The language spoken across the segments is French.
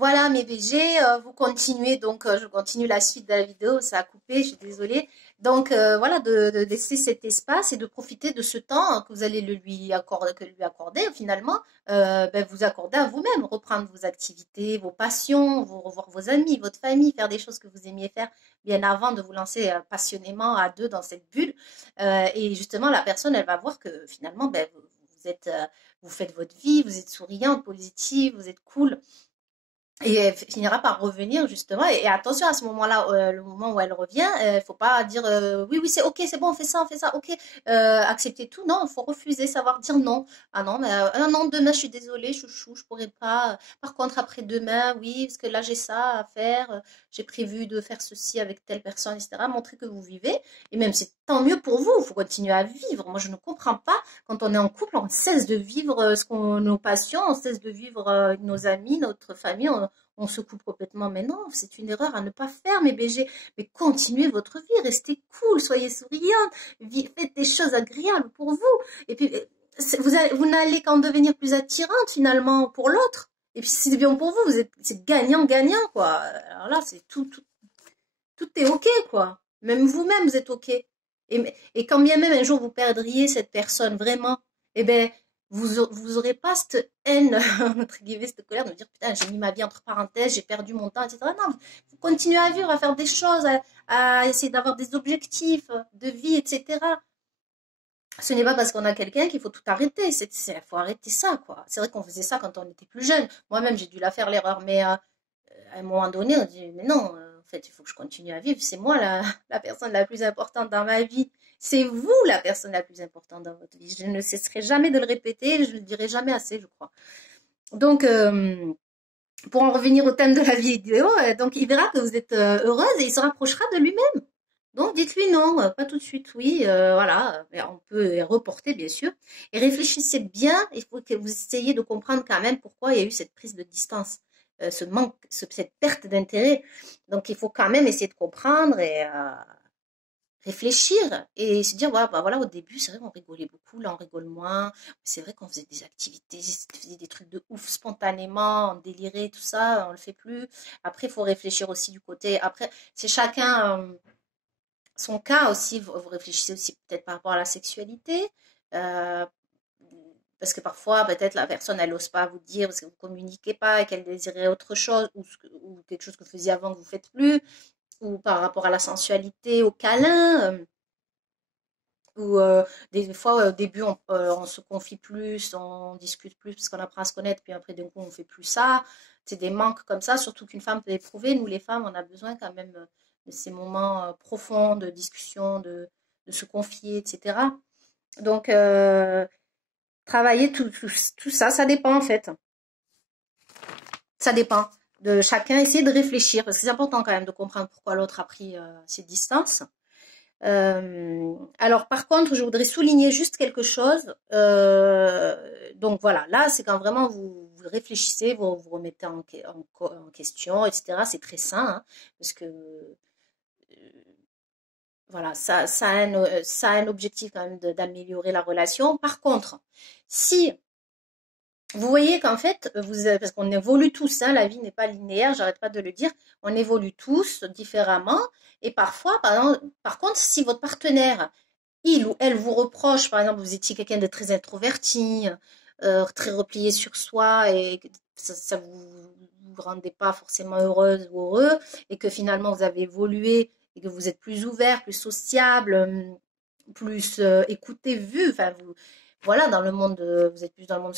Voilà mes BG, vous continuez, donc je continue la suite de la vidéo, ça a coupé, je suis désolée. Donc voilà, de laisser cet espace et de profiter de ce temps que vous allez lui accorder finalement, ben, vous accorder à vous-même, reprendre vos activités, vos passions, revoir vos amis, votre famille, faire des choses que vous aimiez faire bien avant de vous lancer passionnément à deux dans cette bulle. Et justement, la personne, elle va voir que finalement, ben, vous êtes, vous faites votre vie, vous êtes souriante, positive, vous êtes cool. Et elle finira par revenir justement. Et attention à ce moment-là, le moment où elle revient, il faut pas dire oui, oui, c'est ok, c'est bon, on fait ça, ok, accepter tout. Non, il faut refuser, savoir dire non. Ah non, mais ah non, demain, je suis désolée, chouchou, je pourrais pas. Par contre, après-demain, oui, parce que là, j'ai ça à faire. J'ai prévu de faire ceci avec telle personne, etc. Montrer que vous vivez. Et même, c'est tant mieux pour vous. Il faut continuer à vivre. Moi, je ne comprends pas quand on est en couple, on cesse de vivre nos passions, on cesse de vivre nos amis, notre famille, on se coupe complètement. Mais non, c'est une erreur à ne pas faire, mes BG. Mais continuez votre vie, restez cool, soyez souriante, faites des choses agréables pour vous. Et puis, vous n'allez qu'en devenir plus attirante finalement pour l'autre. Et puis, si c'est bien pour vous, c'est gagnant-gagnant, quoi. Alors là, c'est tout est OK, quoi. Même vous-même, vous êtes OK. Et quand bien même un jour vous perdriez cette personne, vraiment, eh ben, vous aurez pas cette haine, entre guillemets, cette colère de me dire, putain, j'ai mis ma vie entre parenthèses, j'ai perdu mon temps, etc. Non, vous continuez à vivre, à faire des choses, à essayer d'avoir des objectifs de vie, etc. Ce n'est pas parce qu'on a quelqu'un qu'il faut tout arrêter. Il faut arrêter ça, quoi. C'est vrai qu'on faisait ça quand on était plus jeune. Moi-même, j'ai dû la faire l'erreur, mais à un moment donné, on dit, mais non, en fait, il faut que je continue à vivre. C'est moi la personne la plus importante dans ma vie. C'est vous la personne la plus importante dans votre vie. Je ne cesserai jamais de le répéter, je ne le dirai jamais assez, je crois. Donc, pour en revenir au thème de la vidéo, donc il verra que vous êtes heureuse et il se rapprochera de lui-même. Donc dites-lui non, pas tout de suite, oui, voilà, mais on peut reporter bien sûr. Et réfléchissez bien, il faut que vous essayiez de comprendre quand même pourquoi il y a eu cette prise de distance, ce manque, cette perte d'intérêt. Donc il faut quand même essayer de comprendre et réfléchir et se dire, ouais, bah voilà, au début, c'est vrai qu'on rigolait beaucoup, là on rigole moins. C'est vrai qu'on faisait des activités, on faisait des trucs de ouf spontanément, on délirait, tout ça, on le fait plus. Après, il faut réfléchir aussi du côté. Après, c'est chacun son cas aussi, vous réfléchissez aussi peut-être par rapport à la sexualité, euh, parce que parfois peut-être la personne elle n'ose pas vous dire parce que vous ne communiquez pas et qu'elle désirait autre chose ou quelque chose que vous faisiez avant que vous ne faites plus, ou par rapport à la sensualité, au câlin, ou des fois au début on se confie plus, on discute plus parce qu'on apprend à se connaître, puis après d'un coup on fait plus ça. C'est des manques comme ça, surtout qu'une femme peut éprouver. Nous les femmes, on a besoin quand même de ces moments profonds de discussion, de se confier, etc. Donc travailler tout ça, ça dépend en fait. Ça dépend de chacun, essayer de réfléchir, parce que c'est important quand même de comprendre pourquoi l'autre a pris ses distances. Alors par contre, je voudrais souligner juste quelque chose. Donc voilà, là c'est quand vraiment vous réfléchissez, vous remettez en question, etc. C'est très sain, hein, parce que voilà, ça a un objectif quand même d'améliorer la relation. Par contre, si vous voyez qu'en fait, parce qu'on évolue tous, hein, la vie n'est pas linéaire, j'arrête pas de le dire, on évolue tous différemment. Et parfois, par contre, si votre partenaire il ou elle vous reproche, par exemple, vous étiez quelqu'un de très introverti, très replié sur soi et que ça vous rendait pas forcément heureuse ou heureux et que finalement vous avez évolué et que vous êtes plus ouvert, plus sociable, plus écouté, vu, enfin vous voilà dans le monde vous êtes plus dans le monde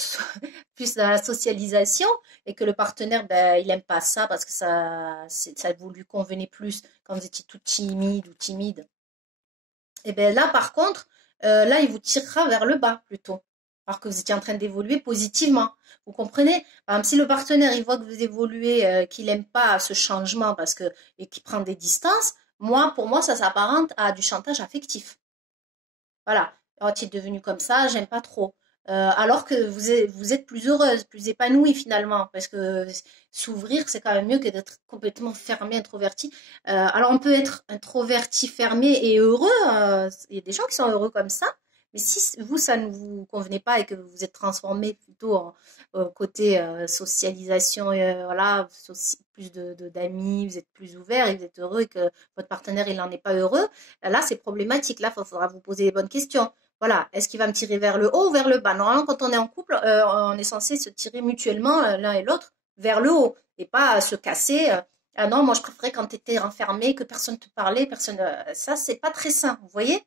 plus dans la socialisation et que le partenaire ben il aime pas ça parce que ça vous lui convenait plus quand vous étiez tout timide ou timide et bien là, par contre, là, il vous tirera vers le bas plutôt. Alors que vous étiez en train d'évoluer positivement. Vous comprenez? Par exemple, si le partenaire il voit que vous évoluez, qu'il n'aime pas ce changement parce que et qu'il prend des distances, pour moi, ça s'apparente à du chantage affectif. Voilà. Oh, tu es devenue comme ça, j'aime pas trop. Alors que vous êtes plus heureuse, plus épanouie finalement, parce que s'ouvrir, c'est quand même mieux que d'être complètement fermé, introverti. Alors on peut être introverti, fermé et heureux. Il y a des gens qui sont heureux comme ça, Mais si vous, ça ne vous convenait pas et que vous vous êtes transformé plutôt en côté socialisation, voilà, plus d'amis, vous êtes plus ouvert et vous êtes heureux et que votre partenaire, il n'en est pas heureux, là, c'est problématique. Là, il faudra vous poser les bonnes questions. Voilà, est-ce qu'il va me tirer vers le haut ou vers le bas? Normalement, quand on est en couple, on est censé se tirer mutuellement l'un et l'autre vers le haut et pas se casser. Ah non, moi je préférais quand tu étais renfermé, que personne te parlait, personne. Ça, c'est pas très sain, vous voyez?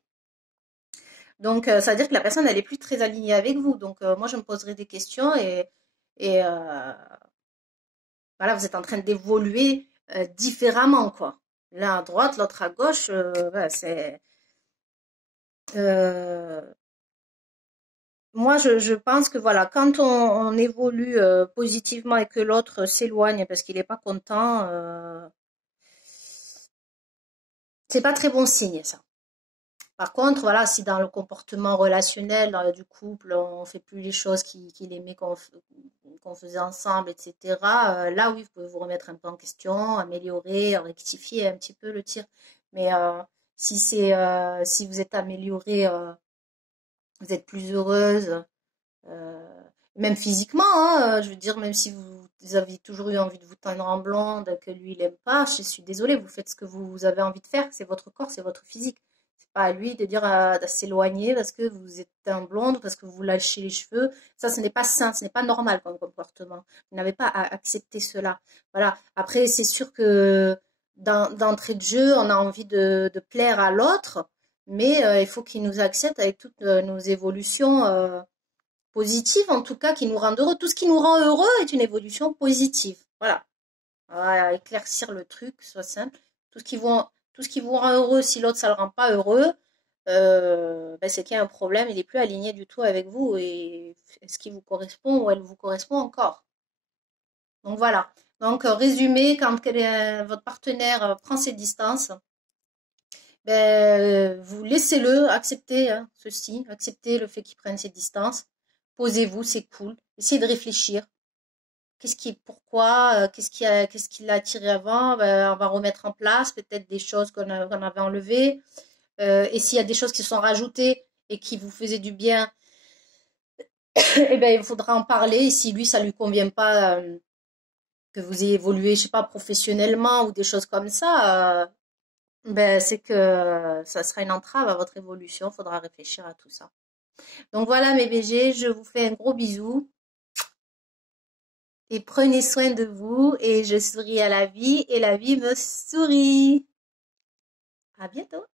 Donc, ça veut dire que la personne, elle est plus très alignée avec vous. Donc, moi, je me poserai des questions et voilà, vous êtes en train d'évoluer différemment, quoi. L'un à droite, l'autre à gauche, voilà, c'est. euh, Moi, je pense que voilà, quand on évolue positivement et que l'autre s'éloigne parce qu'il n'est pas content, c'est pas très bon signe, ça. Par contre, voilà, si dans le comportement relationnel du couple, on fait plus les choses qu'il aimait qu'on faisait ensemble, etc. Là, oui, vous pouvez vous remettre un peu en question, améliorer, rectifier un petit peu le tir. Mais si vous êtes amélioré, vous êtes plus heureuse, euh, même physiquement, hein, je veux dire, même si vous avez toujours eu envie de vous teindre en blonde, que lui il aime pas, je suis désolée, vous faites ce que vous avez envie de faire, c'est votre corps, c'est votre physique. C'est pas à lui de dire de s'éloigner parce que vous êtes un blonde, parce que vous lâchez les cheveux. Ça, ce n'est pas sain, ce n'est pas normal comme comportement. Vous n'avez pas à accepter cela. Voilà. Après, c'est sûr que d'entrée de jeu, on a envie de plaire à l'autre, mais il faut qu'il nous accepte avec toutes nos évolutions. Positive en tout cas, qui nous rend heureux. Tout ce qui nous rend heureux est une évolution positive. Voilà. On va éclaircir le truc, soit simple. Tout ce qui vous, tout ce qui vous rend heureux, si l'autre ça le rend pas heureux, ben c'est qu'il y a un problème, il est plus aligné du tout avec vous et est-ce qu'il vous correspond ou elle vous correspond encore. Donc voilà. Donc résumé, quand votre partenaire prend ses distances, ben, vous laissez-le accepter hein, ceci, accepter le fait qu'il prenne ses distances. Posez-vous, c'est cool. Essayez de réfléchir. Pourquoi, qu'est-ce qui l'a attiré avant? Ben, on va remettre en place peut-être des choses qu'on avait enlevées. Et s'il y a des choses qui sont rajoutées et qui vous faisaient du bien, eh ben, il faudra en parler. Et si lui, ça lui convient pas, que vous ayez évolué, je sais pas, professionnellement ou des choses comme ça, ben, c'est que ça sera une entrave à votre évolution. Il faudra réfléchir à tout ça. Donc voilà mes BG, je vous fais un gros bisou et prenez soin de vous et je souris à la vie et la vie me sourit. À bientôt.